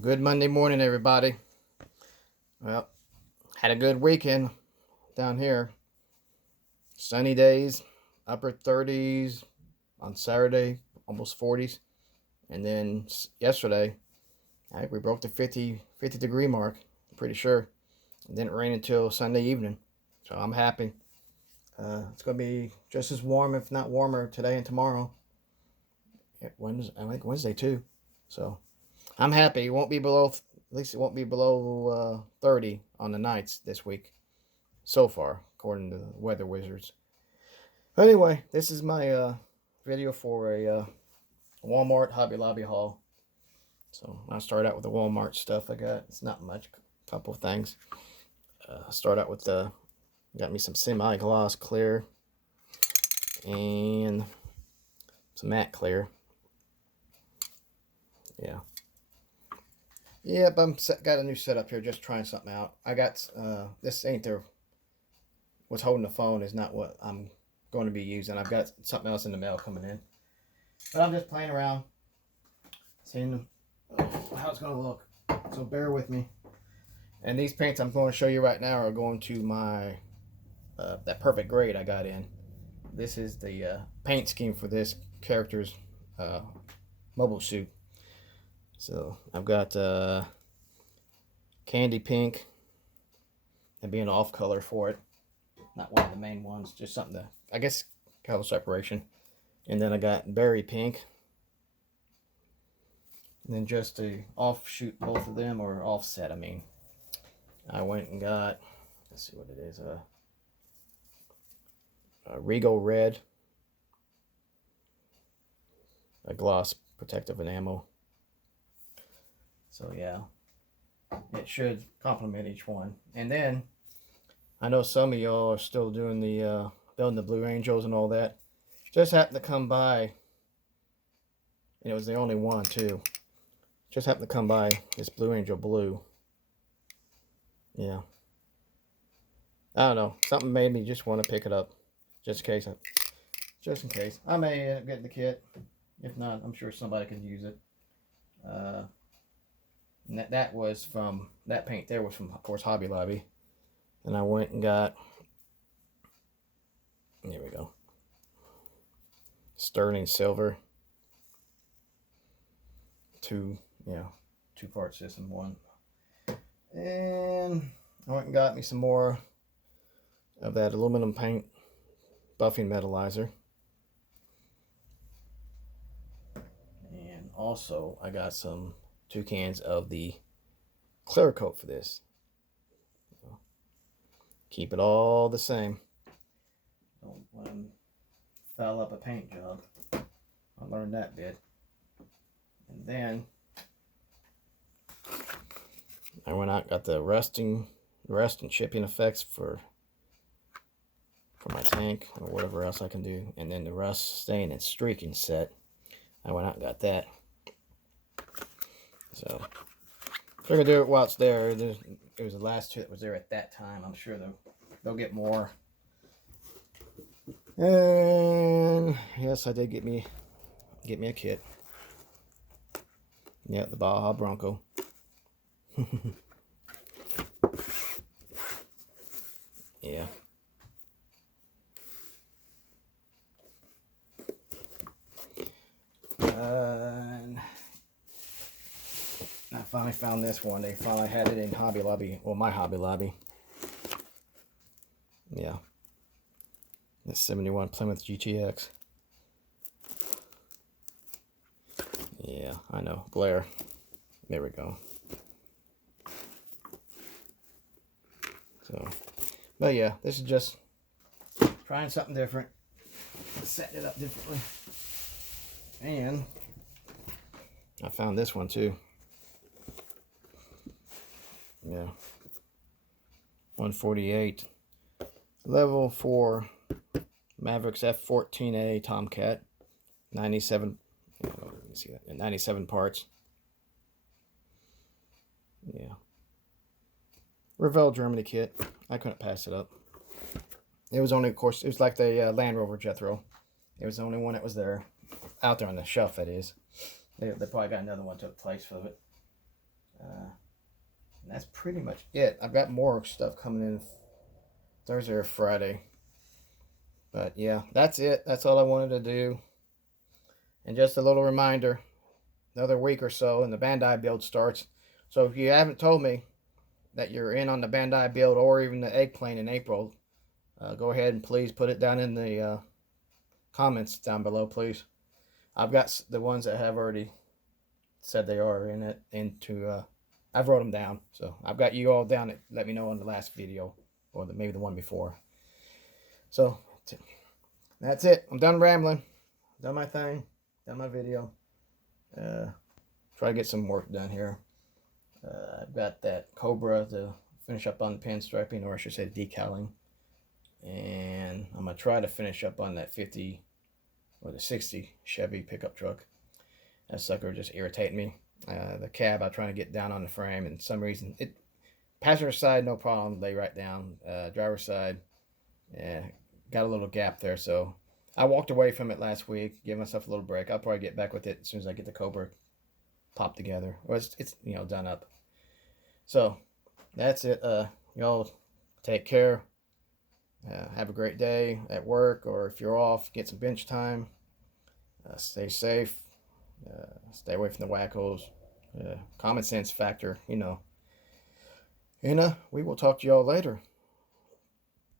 Good Monday morning, everybody. Well, had a good weekend down here. Sunny days, upper 30s on Saturday, almost 40s. And then yesterday, I think we broke the 50 degree mark, I'm pretty sure. It didn't rain until Sunday evening. So I'm happy. It's going to be just as warm, if not warmer, today and tomorrow. I think Wednesday too. So I'm happy. It won't be below, at least it won't be below 30 on the nights this week so far, according to the weather wizards. But anyway, this is my video for a Walmart Hobby Lobby haul. So I'll start out with the Walmart stuff I got. It's not much, a couple of things. Start out with got me some semi-gloss clear and some matte clear. Yeah. Yep, got a new setup here, just trying something out. I got, this ain't what's holding the phone is not what I'm going to be using. I've got something else in the mail coming in. But I'm just playing around, seeing how it's going to look. So bear with me. And these paints I'm going to show you right now are going to my, that perfect grade I got in. This is the paint scheme for this character's mobile suit. So I've got candy pink, and being off color for it. Not one of the main ones, just something to, I guess, color separation. And then I got berry pink. And then just to offshoot both of them, or offset, I mean. I went and got, let's see what it is, a Regal Red, a gloss protective enamel. So yeah, it should complement each one. And then I know some of y'all are still doing the building the Blue Angels and all that. Just happened to come by, and it was the only one too. Just happened to come by this Blue Angel blue. Yeah, I don't know. Something made me just want to pick it up, just in case. Just in case. I may end up getting the kit. If not, I'm sure somebody can use it. And that was from, that paint there was from, of course, Hobby Lobby. And I went and got, here we go, Sterling Silver. Two part system, one. And I went and got me some more of that aluminum paint buffing metalizer. And also I got 2 cans of the clear coat for this. Keep it all the same. Don't let them foul up a paint job. I learned that bit. And then I went out and got the rust and chipping effects for my tank, or whatever else I can do. And then the rust, stain, and streaking set. I went out and got that. So if they're gonna do it while it's there, it was the last 2 that was there at that time. I'm sure they'll get more. And yes, I did get me a kit. Yeah, the Baja Bronco. Yeah. And I finally found this one. They finally had it in Hobby Lobby. Well, my Hobby Lobby. Yeah. This 71 Plymouth GTX. Yeah, I know. Glare. There we go. So, but yeah, this is just trying something different. Setting it up differently. And I found this one too. Yeah. 148. Level 4 Mavericks F14A Tomcat. 97. Let me see that. 97 parts. Yeah. Revell Germany kit. I couldn't pass it up. It was only, of course, it was like the Land Rover Jethro. It was the only one that was there. Out there on the shelf, that is. They probably got another one took place of it. And that's pretty much it. I've got more stuff coming in Thursday or Friday. But yeah, that's it. That's all I wanted to do. And just a little reminder, another week or so and the Bandai build starts. So if you haven't told me that you're in on the Bandai build or even the eggplane in April, go ahead and please put it down in the comments down below, please. I've got the ones that have already said they are in it I've wrote them down. So I've got you all down. Let me know on the last video or maybe the one before. So that's it. I'm done rambling. Done my thing. Done my video. Try to get some work done here. I've got that Cobra to finish up on the pinstriping, or I should say decaling. And I'm going to try to finish up on that 50 or the 60 Chevy pickup truck. That sucker just irritating me. The cab, I'm trying to get down on the frame, and for some reason, passenger side, no problem, lay right down. Driver's side, yeah, got a little gap there, so I walked away from it last week, gave myself a little break. I'll probably get back with it as soon as I get the Cobra popped together, or it's done up. So that's it. Y'all take care. Have a great day at work, or if you're off, get some bench time. Stay safe. Stay away from the wackos. Common sense factor, And we will talk to y'all later.